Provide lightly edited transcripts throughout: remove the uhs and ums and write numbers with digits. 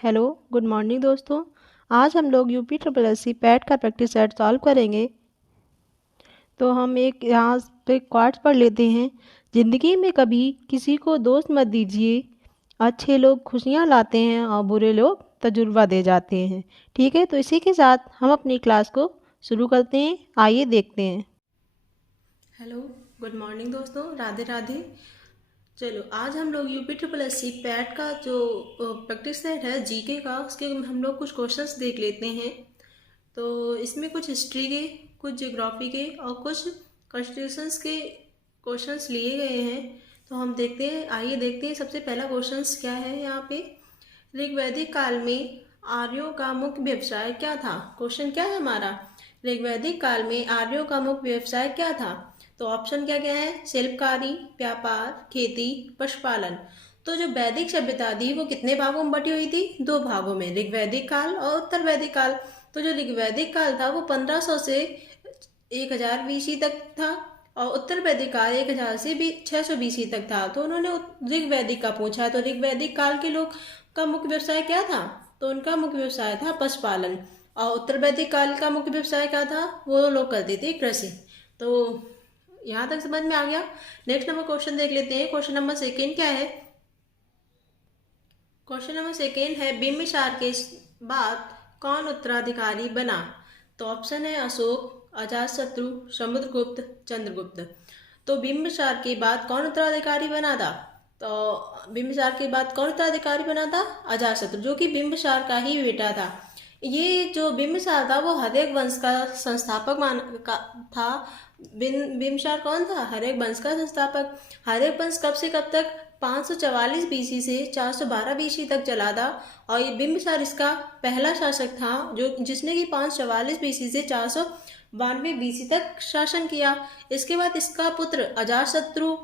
Hello, good morning दोस्तों। आज हम लोग UP triple S C PET का प्रैक्टिस सेट सॉल्व करेंगे। तो हम एक यहाँ पे क्वार्ट्स पढ़ लेते हैं। ज़िंदगी में कभी किसी को दोस्त मत दीजिए। अच्छे लोग खुशियाँ लाते हैं और बुरे लोग तजुर्बा दे जाते हैं। ठीक है, तो इसी के साथ हम अपनी क्लास को शुरू करते हैं। आइए देखते हैं। हेलो, गुड मॉर्निंग दोस्तों, राधे राधे। चलो, आज हम लोग UP triple S C PET का जो प्रैक्टिस सेट है जीके का, उसके हम लोग कुछ क्वेश्चंस देख लेते हैं। तो इसमें कुछ हिस्ट्री के, कुछ ज्योग्राफी के और कुछ कॉन्स्टिट्यूशंस के क्वेश्चंस लिए गए हैं। तो हम देखते हैं, आइए देखते हैं। सबसे पहला क्वेश्चंस क्या है यहाँ पे। ऋग्वैदिक काल में आर्यों का मुख्य व्यवसाय क्या था। क्वेश्चन क्या है हमारा, ऋग्वैदिक काल में आर्यों का मुख्य व्यवसाय क्या था। तो ऑप्शन क्या क्या है, शिल्पकारी, व्यापार, खेती, पशुपालन। तो जो वैदिक सभ्यता थी वो कितने भागों में बटी हुई थी, दो भागों में, ऋग्वैदिक काल और उत्तर वैदिक काल। तो जो ऋग्वैदिक काल था वो 1500 से 1000 बीसी तक था और उत्तर वैदिक काल 1000 से 600 बीसी तक था। तो उन्होंने ऋग्वैदिक का पूछा, तो ऋग्वैदिक काल के लोग का मुख्य व्यवसाय क्या था, तो उनका मुख्य व्यवसाय था पशुपालन। और उत्तर वैदिक काल का मुख्य व्यवसाय क्या था, वो लोग करते थे कृषि। तो यहाँ तक समझ में आ गया। नेक्स्ट नंबर क्वेश्चन देख लेते हैं। क्वेश्चन नंबर सेकेंड क्या है, क्वेश्चन नंबर सेकेंड है बिम्बिसार के बाद कौन उत्तराधिकारी बना। तो ऑप्शन है अशोक, अजातशत्रु, समुद्रगुप्त, चंद्रगुप्त। तो बिम्बिसार के बाद कौन उत्तराधिकारी बना था, तो बिम्बिसार के बाद कौन उत्तराधिकारी बना था, अजातशत्रु, जो कि बिम्बिसार का ही बेटा था। ये जो बिम्बिसार था वो हर्यक वंश का संस्थापक था। बिम्बिसार कौन था, हर्यक वंश का संस्थापक। हर्यक वंश कब से कब तक, 544 बीसी से 412 बीसी तक चला था। और ये बिम्बिसार इसका पहला शासक था जो जिसने कि 544 बीसी से 492 बीसी तक शासन किया। इसके बाद इसका पुत्र अजातशत्रु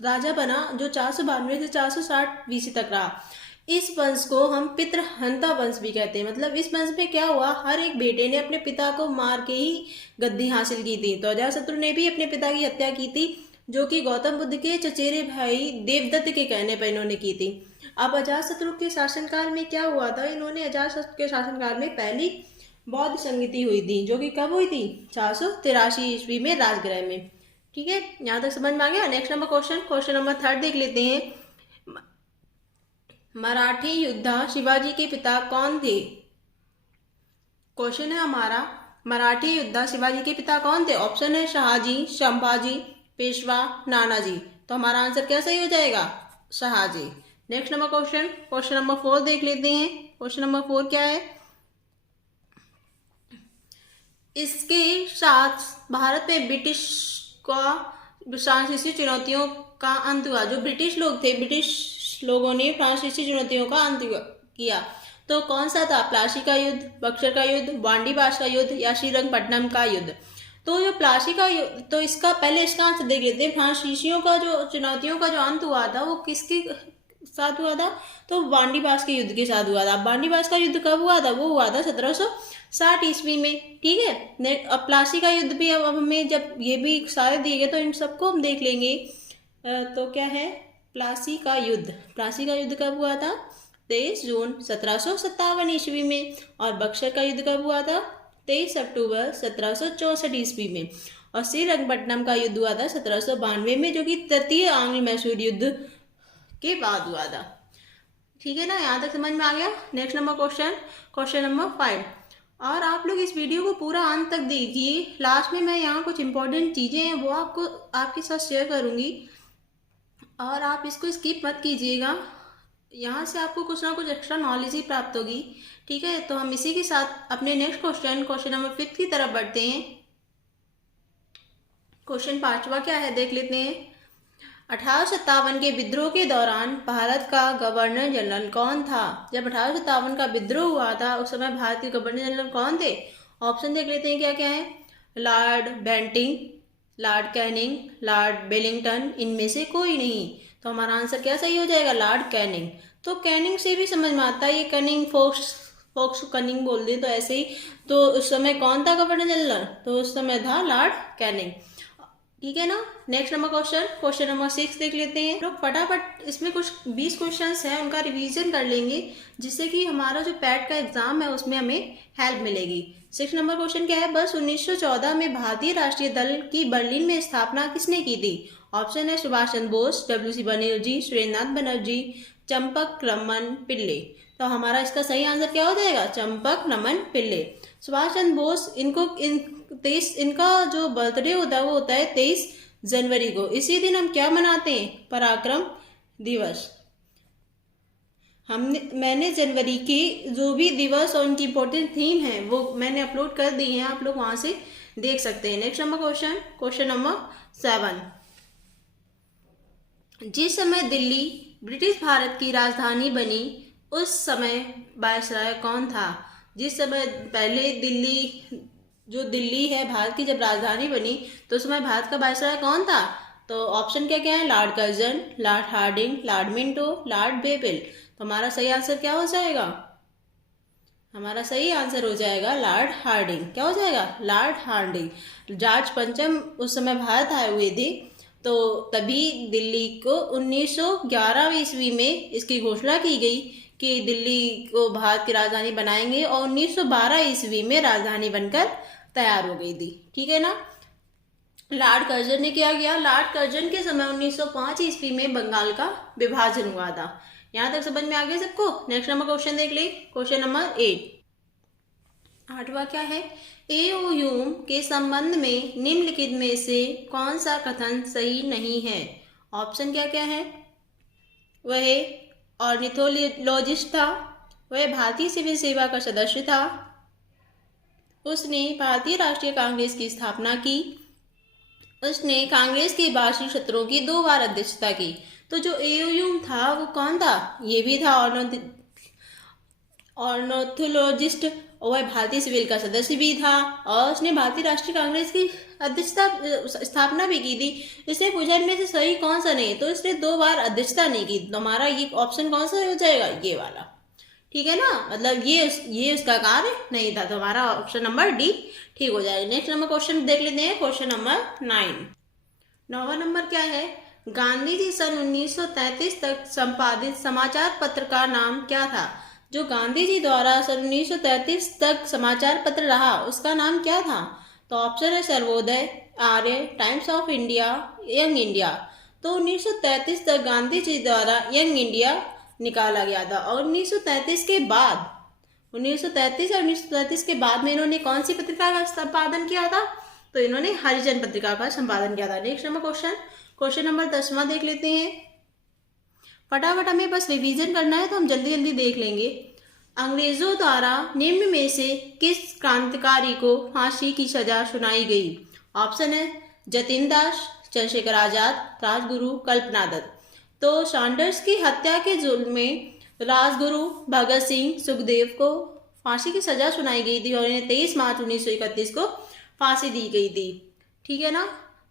राजा बना जो 492 से 460 बीसी तक रहा। इस वंश को हम पितृहंता वंश भी कहते हैं। मतलब इस वंश में क्या हुआ, हर एक बेटे ने अपने पिता को मार के ही गद्दी हासिल की थी। तो अजातशत्रु ने भी अपने पिता की हत्या की थी, जो कि गौतम बुद्ध के चचेरे भाई देवदत्त के कहने पर इन्होंने की थी। अब अजातशत्रु के शासनकाल में क्या हुआ था, इन्होंने अजातशत्रु के शासनकाल में पहली बौद्ध संगति हुई थी, जो कि कब हुई थी, 483 ईस्वी में राजगृह में। ठीक है, यहाँ तक समझ में आ गया। Next number question, question number third देख लेते हैं। मराठी योद्धा शिवाजी के पिता कौन थे। क्वेश्चन है हमारा, मराठी योद्धा शिवाजी के पिता कौन थे। ऑप्शन है शहाजी, संभाजी, पेशवा, नानाजी। तो हमारा आंसर क्या सही हो जाएगा, Shahaji. Next number question, question number 4 देख लेते हैं। क्वेश्चन नंबर 4 क्या है, इसके साथ भारत में ब्रिटिश का फ्रांसीसी चुनौतियों का अंत हुआ। जो ब्रिटिश लोग थे, ब्रिटिश लोगों ने फ्रांसीसी चुनौतियों का अंत किया। तो कौन सा था, प्लासी का युद्ध, बक्सर का युद्ध, वांडीबास का युद्ध या श्रीरंगपट्टनम का युद्ध। तो जो प्लासी का युद्ध, तो इसका पहले इसका आंसर देख लेते हैं। फ्रांसीसियों का जो चुनौतियों का जो अंत हुआ था वो किसके साथ हुआ था, तो वांडीबास के युद्ध के साथ हुआ था। वांडीबास का युद्ध कब हुआ था, वो हुआ था 1760 ईस्वी में। ठीक है, अब प्लासी का युद्ध भी, अब हमें जब ये भी सारे दिए गए तो इन सबको हम देख लेंगे। तो क्या है, प्लासी का युद्ध, प्लासी का युद्ध कब हुआ था, 23 जून 1757 ईस्वी में। और बक्सर का युद्ध कब हुआ था, 23 अक्टूबर 1764 ईस्वी में। और श्रीरंगपट्टनम का युद्ध हुआ था 1792 में, जो कि तृतीय आंग्ल मैसूर युद्ध के बाद हुआ था। ठीक है ना, यहाँ तक समझ में आ गया। Next number question, question number 5। और आप लोग इस वीडियो को पूरा अंत तक देखिए। लास्ट में मैं यहाँ कुछ इंपॉर्टेंट चीज़ें हैं वो आपको आपके साथ शेयर करूँगी और आप इसको स्किप मत कीजिएगा। यहाँ से आपको कुछ ना कुछ एक्स्ट्रा नॉलेज ही प्राप्त होगी। ठीक है, तो हम इसी के साथ अपने नेक्स्ट क्वेश्चन, क्वेश्चन नंबर 5 की तरफ बढ़ते हैं। क्वेश्चन 5वां क्या है, देख लेते हैं। 1857 के विद्रोह के दौरान भारत का गवर्नर जनरल कौन था। जब 1857 का विद्रोह हुआ था उस समय भारत के गवर्नर जनरल कौन थे। ऑप्शन देख लेते हैं क्या क्या है, Lord Bentinck, Lord Canning, Lord Wellington, इनमें से कोई नहीं। तो हमारा आंसर क्या सही हो जाएगा, लॉर्ड कैनिंग। तो कैनिंग से भी समझ में आता है, ये कनिंग फोक्स कनिंग बोल दे तो ऐसे ही। तो उस समय कौन था गवर्नर जनरल, तो उस समय था लॉर्ड कैनिंग। ठीक है ना। नेक्स्ट नंबर क्वेश्चन नंबर 6 देख लेते हैं लोग फटाफट। इसमें कुछ 20 क्वेश्चंस हैं, उनका रिवीजन कर लेंगे जिससे कि हमारा जो पैट का एग्जाम है उसमें हमें हेल्प मिलेगी। 6 नंबर क्वेश्चन क्या है, वर्ष 1914 में भारतीय राष्ट्रीय दल की बर्लिन में स्थापना किसने की थी? ऑप्शन है सुभाष चंद्र बोस, WC बनर्जी, सुरेंद्रनाथ बनर्जी, चंपक रमन पिल्ले। तो हमारा इसका सही आंसर क्या हो जाएगा? चंपक रमन पिल्ले। सुभाष चंद्र बोस इनका जो बर्थडे होता है वो होता है 23 जनवरी को। इसी दिन हम क्या मनाते हैं? पराक्रम दिवस। मैंने जनवरी की जो भी दिवस और उनकी इंपॉर्टेंट थीम है वो मैंने अपलोड कर दी है, आप लोग वहां से देख सकते हैं। नेक्स्ट नंबर क्वेश्चन नंबर 7, जिस समय दिल्ली ब्रिटिश भारत की राजधानी बनी उस समय वायसराय कौन था? जिस समय पहले दिल्ली है भारत की जब राजधानी बनी तो उस समय भारत का वायसराय कौन था? तो ऑप्शन क्या क्या है? Lord Curzon, Lord Hardinge, Lord Minto, Lord Wavell. तो हमारा सही आंसर क्या हो जाएगा? हमारा सही आंसर हो जाएगा लॉर्ड हार्डिंग। क्या हो जाएगा? Lord Hardinge. जॉर्ज पंचम उस समय भारत आए हुए थे, तो तभी दिल्ली को 1911 ईस्वी में इसकी घोषणा की गई कि दिल्ली को भारत की राजधानी बनाएंगे, और 1912 ईस्वी में राजधानी बनकर तैयार हो गई थी। ठीक है ना। लॉर्ड कर्जन ने क्या किया? लॉर्ड कर्जन के समय 1905 ईस्वी में बंगाल का विभाजन हुआ था। यहां तक समझ में आ गया सबको? नेक्स्ट नंबर क्वेश्चन देख ले, क्वेश्चन नंबर 8वां क्या है? एओयूम के संबंध में निम्नलिखित में से कौन सा कथन सही नहीं है? ऑप्शन क्या क्या है? वह ऑर्निथोलॉजिस्ट था, वह भारतीय सिविल सेवा का सदस्य था, उसने भारतीय राष्ट्रीय कांग्रेस की स्थापना की, उसने कांग्रेस के वार्षिक सत्रों की 2 बार अध्यक्षता की। तो जो एओयूम था वो कौन था? ये भी था ऑर्निथोलॉजिस्ट, और वह भारतीय सिविल का सदस्य भी था, और उसने भारतीय राष्ट्रीय कांग्रेस की अध्यक्षता स्थापना भी की थी। इसने पूछा इनमें से सही कौन सा नहीं, तो इसने 2 बार अध्यक्षता नहीं की। तो हमारा ये ऑप्शन कौन सा हो जाएगा? ये वाला। ठीक है ना, मतलब ये उसका कार्य नहीं था, तो हमारा ऑप्शन नंबर डी ठीक हो जाएगा। नेक्स्ट नंबर क्वेश्चन देख लेते हैं, क्वेश्चन नंबर 9वां नंबर क्या है? गांधी जी सन 1933 तक संपादित समाचार पत्र का नाम क्या था? जो गांधी जी द्वारा सन 1933 तक समाचार पत्र रहा उसका नाम क्या था? तो ऑप्शन है Sarvodaya, Arya, Times of India, Young India. तो 1933 तक गांधी जी द्वारा यंग इंडिया निकाला गया था, और 1933 के बाद 1933 के बाद में इन्होंने कौन सी पत्रिका का संपादन किया था? तो इन्होंने हरिजन पत्रिका का संपादन किया था। नेक्स्ट नंबर क्वेश्चन नंबर 10वां देख लेते हैं। फटाफट हमें बस रिवीजन करना है तो हम जल्दी जल्दी देख लेंगे। अंग्रेजों द्वारा निम्न में से किस क्रांतिकारी को फांसी की सजा सुनाई गई? ऑप्शन है जतिन दास, चंद्रशेखर आजाद, राजगुरु, कल्पना दत्त। तो सैंडर्स की हत्या के जुर्म में राजगुरु भगत सिंह सुखदेव को फांसी की सजा सुनाई गई थी, और इन्हें 23 मार्च 1931 को फांसी दी गई थी। ठीक है ना,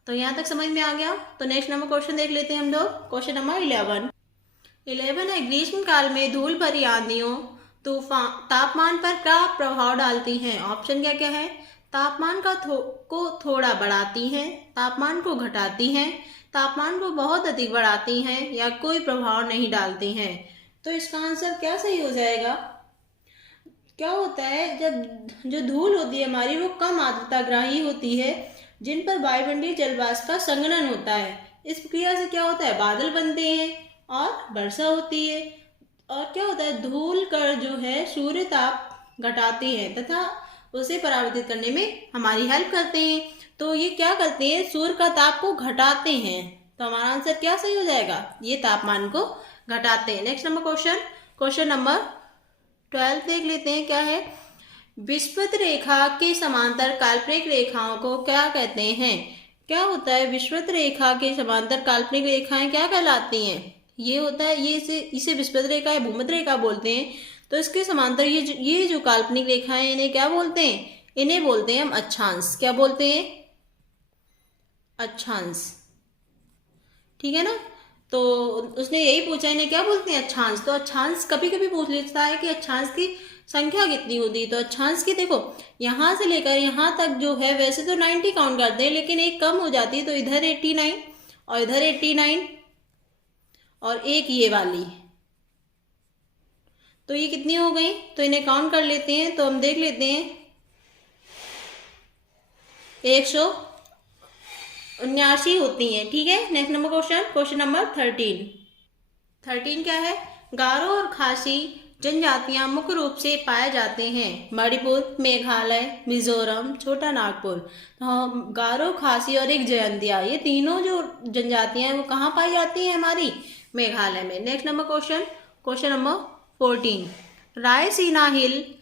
तो यहाँ तक समझ में आ गया। तो नेक्स्ट नंबर क्वेश्चन देख लेते हैं हम लोग, क्वेश्चन नंबर 11 है, ग्रीष्म काल में धूल भरी आंधियों तूफान तापमान पर क्या प्रभाव डालती हैं? ऑप्शन क्या क्या है? तापमान को थोड़ा बढ़ाती हैं, तापमान को घटाती हैं, तापमान को बहुत अधिक बढ़ाती हैं, या कोई प्रभाव नहीं डालती हैं। तो इसका आंसर क्या सही हो जाएगा? क्या होता है, जब जो धूल होती है हमारी वो कम आर्द्रताग्राही होती है, जिन पर वायुमंडलीय जलवाष्प का संघनन होता है। इस प्रक्रिया से क्या होता है? बादल बनते हैं और वर्षा होती है। और क्या होता है? धूल कण जो है सूर्य ताप घटाते हैं तथा उसे परावर्तित करने में हमारी हेल्प करते हैं। तो ये क्या करते हैं? सूर्य का ताप को घटाते हैं। तो हमारा आंसर क्या सही हो जाएगा? ये तापमान को घटाते हैं। नेक्स्ट नंबर क्वेश्चन नंबर 12 देख लेते हैं, क्या है? विषुवत रेखा के समांतर काल्पनिक रेखाओं को क्या कहते हैं? क्या होता है? विषुवत रेखा के समांतर काल्पनिक रेखाएं क्या कहलाती हैं? ये होता है, इसे विषुवत रेखा या भूमध्य रेखा बोलते हैं। तो इसके समांतर ये जो काल्पनिक रेखाएं इन्हें क्या बोलते हैं? इन्हें बोलते हैं हम अक्षांश। क्या बोलते हैं? अक्षांश। ठीक है ना। तो उसने यही पूछा, इन्हें क्या बोलते हैं, अक्षांश। तो अक्षांश कभी कभी पूछ लेता है कि अक्षांश की संख्या कितनी होती है। तो अक्षांश की देखो, यहाँ से लेकर यहाँ तक जो है, वैसे तो 90 काउंट करते हैं, लेकिन एक कम हो जाती है, तो इधर 89 और इधर 89 और एक ये वाली, तो ये कितनी हो गई। तो इन्हें काउंट कर लेते हैं। तो हम देख लेते हैं, 179 होती हैं। ठीक है, नेक्स्ट नंबर क्वेश्चन नंबर 13 क्या है, गारो और खासी जनजातियां मुख्य रूप से पाए जाते हैं मणिपुर, मेघालय, मिजोरम, छोटा नागपुर। तो गारो, खासी और एक जयंतिया, ये तीनों जो जनजातियां हैं वो कहाँ पाई जाती हैं, हमारी मेघालय में। Next number question number 14, Raisina हिल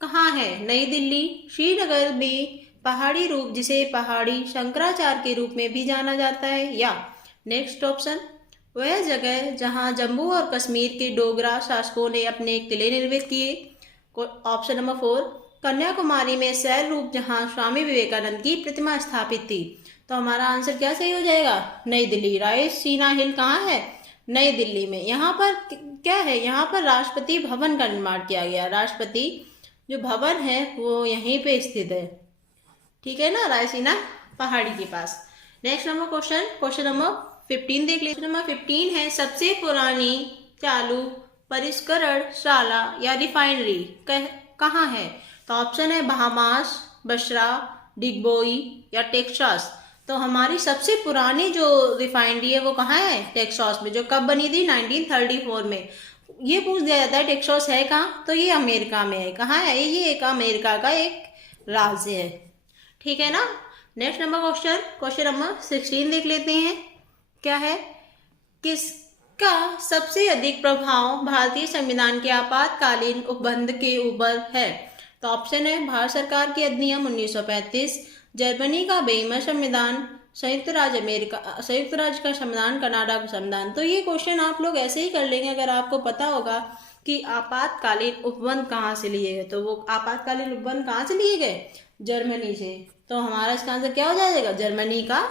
कहाँ है, नई दिल्ली, श्रीनगर में पहाड़ी रूप जिसे पहाड़ी शंकराचार्य के रूप में भी जाना जाता है, या नेक्स्ट ऑप्शन, वह जगह जहां जम्मू और कश्मीर के डोगरा शासकों ने अपने किले निर्मित किए। ऑप्शन नंबर 4, कन्याकुमारी में सैल रूप जहां स्वामी विवेकानंद की प्रतिमा स्थापित थी। तो हमारा आंसर क्या सही हो जाएगा, नई दिल्ली। रायसीना हिल कहाँ है, नई दिल्ली में। यहाँ पर क्या है, यहाँ पर राष्ट्रपति भवन का निर्माण किया गया। राष्ट्रपति जो भवन है वो यहीं पे स्थित है। ठीक है ना, रायसीना पहाड़ी के पास। नेक्स्ट नंबर क्वेश्चन नंबर 15 देख लीजिए। नंबर 15 है, सबसे पुरानी चालू परिष्करणशाला या रिफाइनरी कहाँ है। तो ऑप्शन है बहामास, बशरा, डिगबोई या टेक्सास। तो हमारी सबसे पुरानी जो रिफाइनरी है वो कहाँ है, टेक्सास में। जो कब बनी थी, 1934 में। ये पूछ दिया जाता है टेक्सास है कहाँ, तो ये अमेरिका में है। कहाँ है ये, एक अमेरिका का एक राज्य है। ठीक है ना। नेक्स्ट नंबर क्वेश्चन नंबर 16 देख लेते हैं। क्या है, किसका सबसे अधिक प्रभाव भारतीय संविधान के आपातकालीन उपबंध के ऊपर है। तो ऑप्शन है भारत सरकार के अधिनियम 1935, जर्मनी का बेईमान संविधान, संयुक्त राज्य का संविधान, कनाडा का संविधान। तो ये क्वेश्चन आप लोग ऐसे ही कर लेंगे अगर आपको पता होगा कि आपातकालीन उपबंध कहाँ से लिए गए। तो वो आपातकालीन उपबंध कहाँ से लिए गए, जर्मनी से। तो हमारा इसका आंसर क्या हो जाएगा, जर्मनी का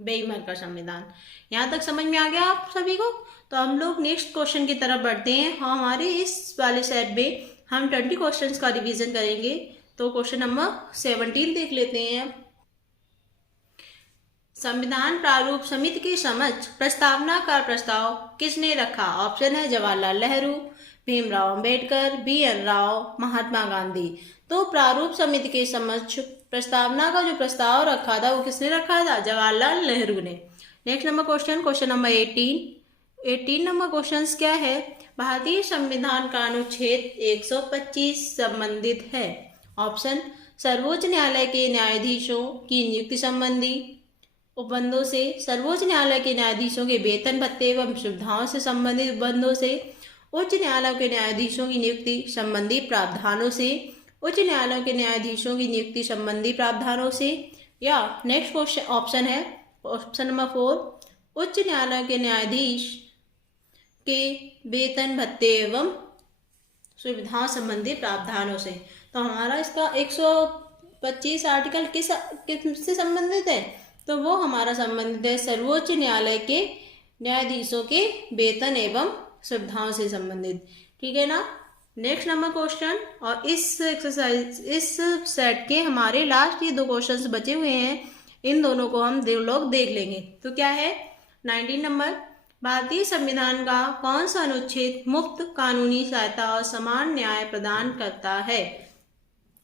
बेईमान का संविधान। यहाँ तक समझ में आ गया आप सभी को। तो हम लोग नेक्स्ट क्वेश्चन की तरफ बढ़ते हैं। हमारे इस वाले सेट में हम 20 क्वेश्चंस का रिवीजन करेंगे। तो क्वेश्चन नंबर 17 देख लेते हैं। संविधान प्रारूप समिति के समक्ष प्रस्तावना का प्रस्ताव किसने रखा। ऑप्शन है जवाहरलाल नेहरू, भीमराव अंबेडकर, BN राव, महात्मा गांधी। तो प्रारूप समिति के समक्ष प्रस्तावना का जो प्रस्ताव रखा था वो किसने रखा था, जवाहरलाल नेहरू ने। Next number question number 18 number question क्या है, भारतीय संविधान का अनुच्छेद 125 संबंधित है। ऑप्शन, सर्वोच्च न्यायालय के न्यायाधीशों की नियुक्ति संबंधी उपबंधों से, सर्वोच्च न्यायालय के न्यायाधीशों के वेतन भत्ते एवं सुविधाओं से संबंधित उपबंधों से, उच्च न्यायालय के न्यायाधीशों की नियुक्ति संबंधी प्रावधानों से, उच्च न्यायालय के न्यायाधीशों की नियुक्ति संबंधी प्रावधानों से, या नेक्स्ट क्वेश्चन ऑप्शन है ऑप्शन नंबर 4, उच्च न्यायालय के न्यायाधीश के वेतन भत्ते एवं सुविधाओं संबंधी प्रावधानों से। तो हमारा इसका 125 आर्टिकल किससे संबंधित है, तो वो हमारा संबंधित है सर्वोच्च न्यायालय के न्यायाधीशों के वेतन एवं सुविधाओं से संबंधित। ठीक है ना। नेक्स्ट नंबर क्वेश्चन, और इस एक्सरसाइज इस सेट के हमारे लास्ट ये 2 क्वेश्चंस बचे हुए हैं, इन दोनों को हम लोग देख लेंगे। तो क्या है, 19 नंबर, भारतीय संविधान का कौन सा अनुच्छेद मुफ्त कानूनी सहायता और समान न्याय प्रदान करता है।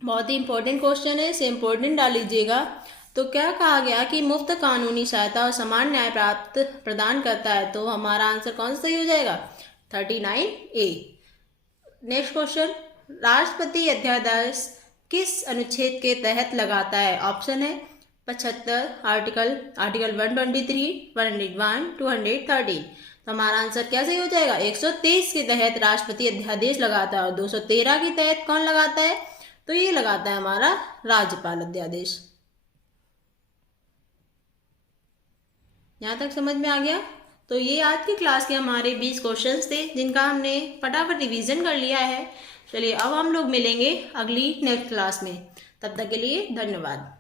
बहुत ही इंपॉर्टेंट क्वेश्चन है, इसे इंपॉर्टेंट डाल लीजिएगा। तो क्या कहा गया कि मुफ्त कानूनी सहायता और समान न्याय प्रदान करता है। तो हमारा आंसर कौन सा सही हो जाएगा, 39A। नेक्स्ट क्वेश्चन, राष्ट्रपति अध्यादेश किस अनुच्छेद के तहत लगाता है। ऑप्शन है 75, आर्टिकल 123, 101, 213। तो हमारा आंसर क्या सही हो जाएगा, 123 के तहत राष्ट्रपति अध्यादेश लगाता है। और 213 के तहत कौन लगाता है, तो ये लगाता है हमारा राज्यपाल अध्यादेश। यहाँ तक समझ में आ गया। तो ये आज की क्लास के हमारे 20 क्वेश्चंस थे जिनका हमने फटाफट रिवीजन कर लिया है। चलिए अब हम लोग मिलेंगे अगली नेक्स्ट क्लास में। तब तक के लिए धन्यवाद।